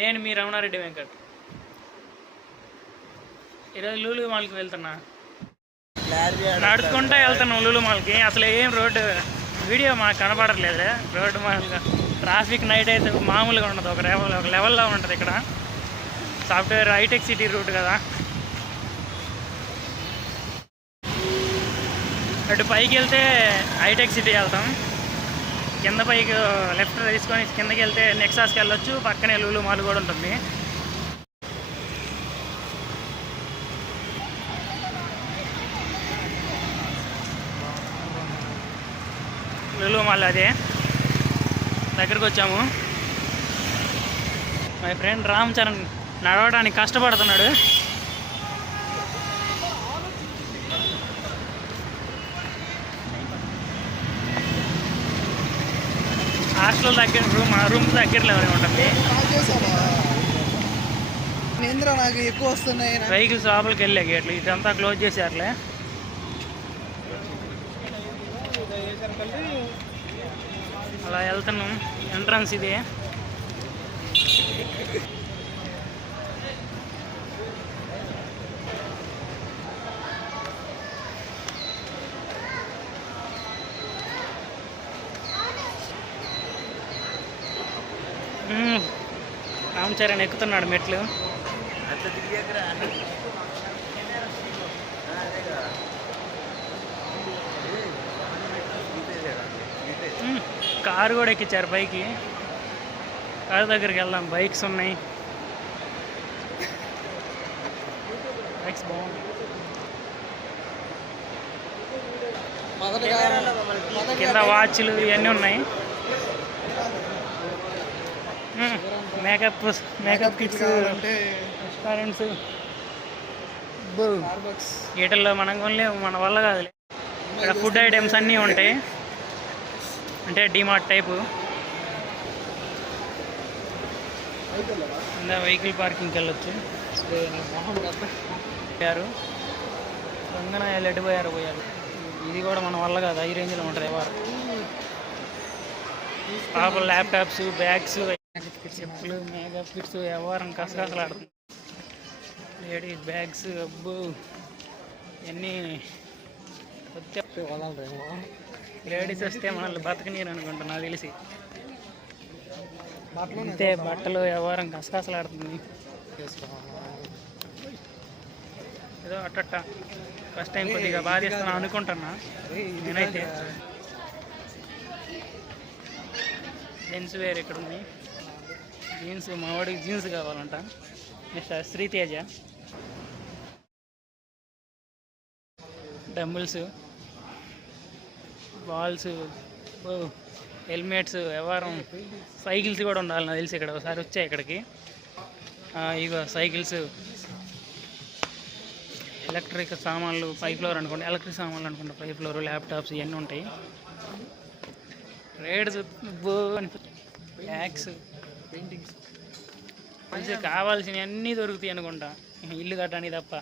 నేను మీ రమణారెడ్డి వెంకట్. ఈరోజు లూలు మాల్కి వెళ్తున్నా. నడుచుకుంటా వెళ్తున్నాం లూలు మాల్కి. అసలు ఏం రోడ్డు? వీడియో మాకు కనపడట్లేదు రోడ్డు మామూలుగా ట్రాఫిక్ నైట్ అయితే మామూలుగా ఉండదు. ఒక లెవెల్ ఒక లెవెల్లో ఉంటుంది ఇక్కడ. సాఫ్ట్వేర్ హైటెక్ సిటీ రూట్ కదా. అటు పైకి వెళ్తే హైటెక్ సిటీ వెళ్తాం. కింద పైకి లెఫ్ట్ తీసుకొని కిందకి వెళ్తే నెక్సాస్కి వెళ్ళొచ్చు. పక్కనే లూలు మాల్ కూడా ఉంటుంది. లూలు మాల్ అదే. దగ్గరకు వచ్చాము. మై ఫ్రెండ్ రామ్ చరణ్ నడవడానికి కష్టపడుతున్నాడు. హాస్టల్ దగ్గర రూమ్ రూమ్ దగ్గరలో ఉంటుంది నాకు ఎక్కువ వస్తున్నాయి వెహికల్స్ లోపలికి వెళ్ళే గేట్లు ఇదంతా క్లోజ్ చేశారులే. అలా వెళ్తున్నాం. ఎంట్రన్స్ ఇది. రామ్ చరణ్ ఎక్కుతున్నాడు మెట్లు. కారు కూడా ఎక్కించారు పైకి. కారు దగ్గరికి వెళ్దాం. బైక్స్ ఉన్నాయి. బైక్స్ మొదటగా కింద వాచ్లు ఇవన్నీ ఉన్నాయి. మేకప్ మేకప్ కిట్స్ రెస్టారెంట్స్ వీటిల్లో మనం కొనలేము మన వల్ల కాదు ఇక్కడ ఫుడ్ ఐటమ్స్ అన్నీ ఉంటాయి. అంటే డిమార్ట్ టైపు వెహికల్ పార్కింగ్కి వెళ్ళొచ్చు పోయారు. దొంగన ఎటు పోయారు? పోయారు. ఇది కూడా మన వల్ల కాదు. ఈ రేంజ్లో ఉంటుంది ఎవరు పాప ల్యాప్టాప్స్ బ్యాగ్స్ చెప్పులు మేకప్ కిట్స్ వ్యవహారం కసకసలాడుతుంది లేడీస్ బ్యాగ్స్ అబ్బు ఇవన్నీ లేడీస్ వస్తే మనల్ని బతకనీరు అనుకుంటా నాకు తెలిసి. బట్టలు అంతే బట్టలు వ్యవహారం కసకసలాడుతుంది ఏదో అట్టట్ట ఫస్ట్ టైం కొద్దిగా బాధిస్తాను అనుకుంటున్నా. నేనైతే జెంట్స్ వేర్ ఇక్కడ ఉంది. జీన్స్ మా వాడికి జీన్స్ కావాలంట. Next Sriteja. Dumbbells balls helmets వ్యవహారం సైకిల్స్ కూడా ఉండాలి నాకు తెలిసి ఇక్కడ. ఒకసారి వచ్చాయి ఇక్కడికి. ఆ, ఇగో సైకిల్స్ ఎలక్ట్రిక్ సామాన్లు ఫైవ్ ఫ్లోర్ అనుకోండి. ఎలక్ట్రిక్ సామాన్లు అనుకుంటా ఫైవ్ ఫ్లోర్ ల్యాప్టాప్స్ ఇవన్నీ ఉంటాయి. Rates bags paintings. మంచి కావాల్సినవి అన్నీ దొరుకుతాయి అనుకుంటా. ఇల్లు కట్టడానికి తప్ప.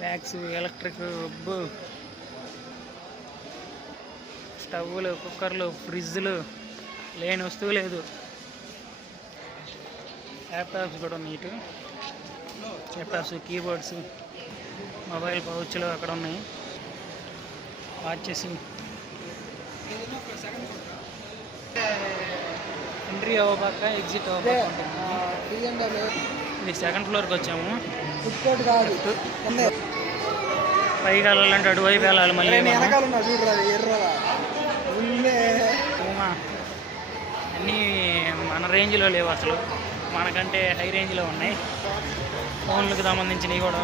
బ్యాగ్స్ ఎలక్ట్రిక్ రబ్బు స్టవ్లు కుక్కర్లు ఫ్రిడ్జ్లు లేని వస్తువు లేదు. ల్యాప్టాప్స్ కూడా ఉన్నాయి ఇటు ల్యాప్టాప్స్ కీబోర్డ్స్ మొబైల్ పౌచ్లు అక్కడ ఉన్నాయి. వాచెస్ ఎంట్రీ అవ్వబాక ఎగ్జిట్ ఇది సెకండ్ ఫ్లోర్కి వచ్చాము. పైకి వెళ్ళాలంటే అటువైపు వెళ్ళాలి మళ్ళీ అన్నీ మన రేంజ్లో లేవు అసలు. మనకంటే హై రేంజ్లో ఉన్నాయి. ఫోన్లకు సంబంధించినవి కూడా.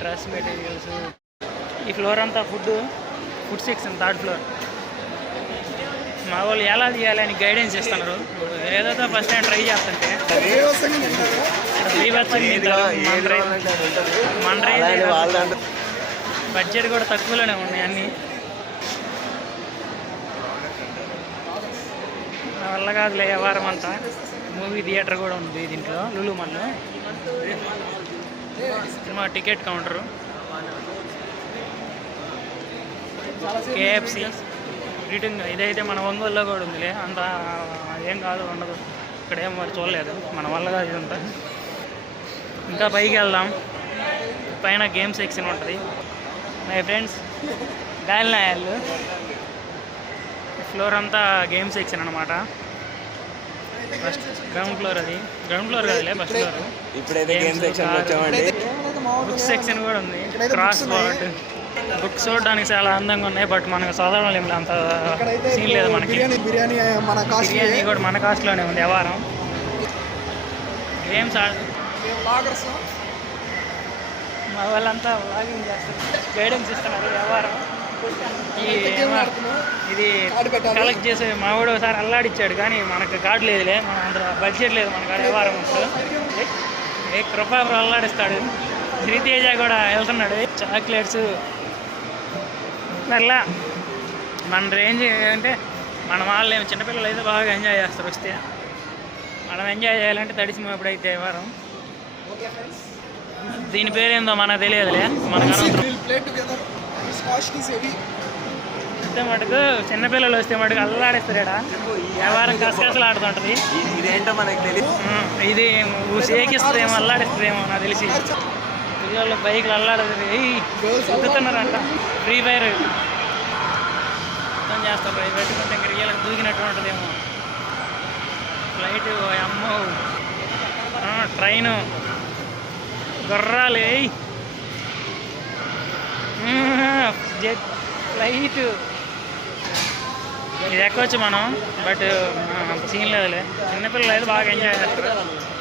Dress materials. ఈ ఫ్లోర్ అంతా food food section third floor మా వాళ్ళు ఎలా చేయాలని గైడెన్స్ ఇస్తున్నారు. ఏదో ఫస్ట్ టైం ట్రై చేస్తుంటే. మన మన బడ్జెట్ కూడా తక్కువలోనే ఉన్నాయి అన్నీ. వల్ల కాదులే వారం అంతా. మూవీ థియేటర్ కూడా ఉంది దీంట్లో లులు మల్లో. సినిమా టికెట్ కౌంటరు కేఎఫ్సి రీటింగ్ ఇదైతే మన ఒంగోలులో కూడా ఉందిలే. అంత ఏం కాదు ఉండదు. ఇక్కడేం మరి చూడలేదు. మన వల్ల కాదు ఇదంతా. ఇంకా పైకి వెళ్దాం. పైన గేమ్ సెక్షన్ ఉంటుంది. మై ఫ్రెండ్స్ గాలి నాయాలు. ఫ్లోర్ అంతా గేమ్ సెక్షన్ అనమాట ఫస్ట్ గ్రౌండ్ ఫ్లోర్ అది. గ్రౌండ్ ఫ్లోర్ కాదులే ఫస్ట్ ఫ్లోర్ ఇప్పుడైతే గేమ్ సెక్షన్ బుక్ సెక్షన్ కూడా ఉంది. క్రాస్. బోర్డ్ బుక్స్ చూడడానికి చాలా అందంగా ఉన్నాయి బట్ మనకు చదవడం అంత సీన్ లేదు మనకి. బిర్యానీ బిర్యానీ మన కాస్ట్ బిర్యానీ కూడా మన కాస్ట్లోనే ఉంది వ్యవహారం. గేమ్స్ మా వాళ్ళంతా లాగింగ్ చేస్తారు. గైడెన్స్ ఇస్తున్నారు వ్యవహారం. ఇది. కలెక్ట్ చేసే మా వాడు ఒకసారి అల్లాడిచ్చాడు కానీ మనకు కార్డు లేదులే మన అంత బడ్జెట్ లేదు మన కాడ వ్యవహారం ఇప్పుడు ఏ- ఏ కృపాపురం అల్లాడిస్తాడు. శ్రీతేజ కూడా వెళ్తున్నాడు. చాక్లెట్స్ అట్లా మన రేంజ్ అంటే మన వాళ్ళు ఏమో చిన్నపిల్లలు అయితే బాగా ఎంజాయ్ చేస్తారు వస్తే. మనం ఎంజాయ్ చేయాలంటే తడిసినప్పుడైతే వారం. దీని పేరేందో మనకు తెలియదులే. హెవీ వస్తే మటుకు చిన్నపిల్లలు వస్తే మటుకు అల్లాడేస్తారు ఇక్కడ వ్యవహారం కసకసలు ఆడుతుంటుంది. ఇదేంటో మనకు తెలియదు ఇది షేకిస్తుందేమో అల్లాడిస్తుందేమో నాకు తెలిసి. పిల్లలు బైక్లు అల్లాడదు. ఎత్తుతున్నారంట ఫ్రీ ఫైర్ మొత్తం చేస్తారు. ఇది పెట్టుకుంటే ఇంక రియల్గా దూకినట్టు ఉంటుందేమో. ఫ్లైట్ అమ్మో. ఆ, ట్రైను. గుర్రాలు ఏయ్. జెట్ ఫ్లైట్ ఇది ఎక్కొచ్చు మనం బట్ అంత సీన్ లేదులే. చిన్నపిల్లలు అయితే బాగా ఎంజాయ్ చేస్తారు.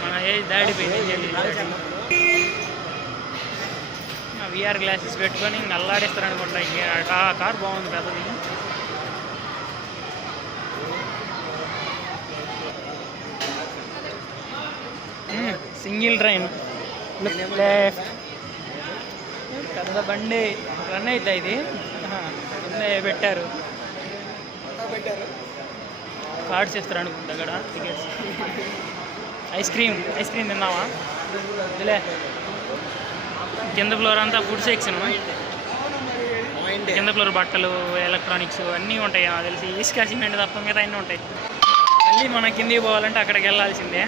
మన ఏజ్ దాడిపోయింది విఆర్ గ్లాసెస్ పెట్టుకొని ఇంక అనుకుంటా ఆ కార్ బాగుంది పెద్దది. Single train. లెఫ్ట్ పెద్ద బండి. రన్ అవుతాయి ఇది? పెట్టారు పెట్టారు. కార్డ్స్ ఇస్తారు అనుకుంటా అక్కడ tickets ice cream ice cream తిన్నావా? ఇదిలే. కింద ఫ్లోర్ అంతా ఫుడ్ సెక్షన్ కింద ఫ్లోర్ బట్టలు ఎలక్ట్రానిక్స్ అన్నీ ఉంటాయి నాకు తెలిసి. ఇసుక సిమెంట్ తప్ప మిగతా అన్నీ ఉంటాయి. మళ్ళీ మనం కిందికి పోవాలంటే అక్కడికి వెళ్ళాల్సిందే.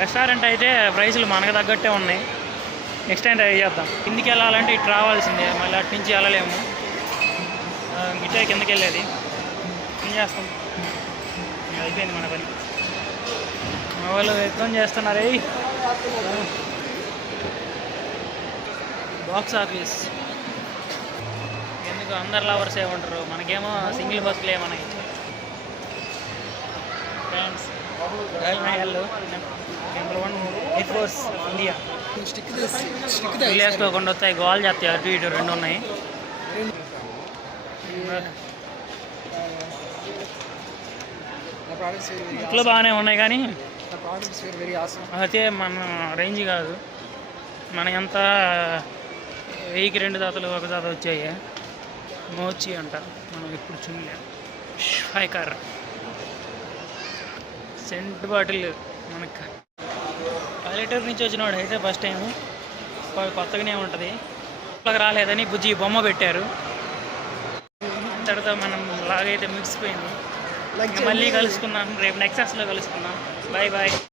రెస్టారెంట్ అయితే ప్రైసులు మనకు తగ్గట్టే ఉన్నాయి. నెక్స్ట్ టైం ట్రై చేద్దాం. కిందికి వెళ్ళాలంటే ఇటు రావాల్సిందే. మళ్ళీ అటు నుంచి వెళ్ళలేము. ఇటే కిందకి వెళ్ళేది. ఏం చేస్తాం? అయిపోయింది మన పని. మా వాళ్ళు యుద్ధం చేస్తున్నారు? Box office. ఎందుకు అందరు లవర్సే ఉంటారు? మనకేమో సింగిల్ బస్సులే మనకి. Friends number one air force India వేసుకోకుండా వస్తాయి గోల్ చేస్తాయి అటు ఇటు రెండు ఉన్నాయి. ఇట్లు బాగానే ఉన్నాయి కానీ అయితే మన రేంజ్ కాదు. మన ఎంత వెయ్యికి రెండు దాతలు ఒక దాత వచ్చాయి. మోచి అంట మనం ఇప్పుడు చూడలే. హై కార్ సెంట్ బాటిల్ మనకు పల్లెటూరు నుంచి వచ్చినవాడు అయితే ఫస్ట్ టైం కొత్తగానే ఉంటుంది. ఇప్పటికి రాలేదని బుజ్జి బొమ్మ పెట్టారు. తర్వాత మనం లాగైతే మిక్స్ పోయింది లైక్ ఇంకా మళ్ళీ కలుసుకుందాం. రేపు నెక్సస్లో కలుసుకుందాం. Bye bye